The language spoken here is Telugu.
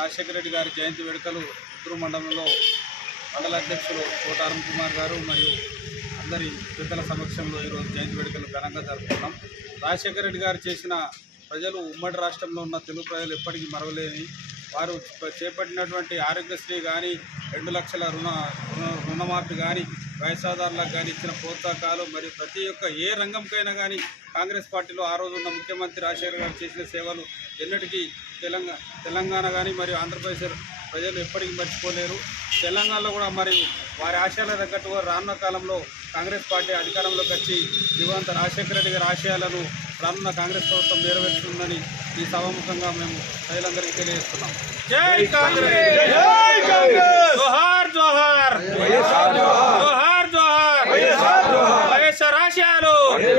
రాజశేఖర రెడ్డి గారి జయంతి వేడుకలు చిత్తూరు మండలంలో మండల అధ్యక్షులు కోటారం కుమార్ గారు మరియు అందరి పెద్దల సమక్షంలో ఈరోజు జయంతి వేడుకలు ఘనంగా జరుపుకున్నాం. రాజశేఖర రెడ్డి గారు చేసిన ప్రజలు ఉమ్మడి రాష్ట్రంలో ఉన్న తెలుగు ప్రజలు ఎప్పటికీ మరవలేని వారు చేపట్టినటువంటి ఆరోగ్యశ్రీ కానీ రెండు లక్షల రుణ రుణ రుణమాఫీ కానీ వయసాదారులకు కానీ ఇచ్చిన ప్రోత్సాహకాలు మరియు ప్రతి ఒక్క ఏ రంగంకైనా కానీ కాంగ్రెస్ పార్టీలో ఆ రోజు ఉన్న ముఖ్యమంత్రి రాజశేఖర్ గారు చేసిన సేవలు ఎన్నటికీ తెలంగాణ తెలంగాణ కానీ మరియు ఆంధ్రప్రదేశ్ ప్రజలు ఎప్పటికీ మర్చిపోలేరు. తెలంగాణలో కూడా మరియు వారి ఆశయాల తగ్గట్టుగా రానున్న కాలంలో కాంగ్రెస్ పార్టీ అధికారంలోకి వచ్చి దివంత రాజశేఖర రెడ్డి గారి ఆశయాలను రానున్న కాంగ్రెస్ ప్రభుత్వం నెరవేరుతుందని ఈ సభాముఖంగా మేము ప్రజలందరికీ తెలియజేస్తున్నాం. జై కాంగ్రెస్!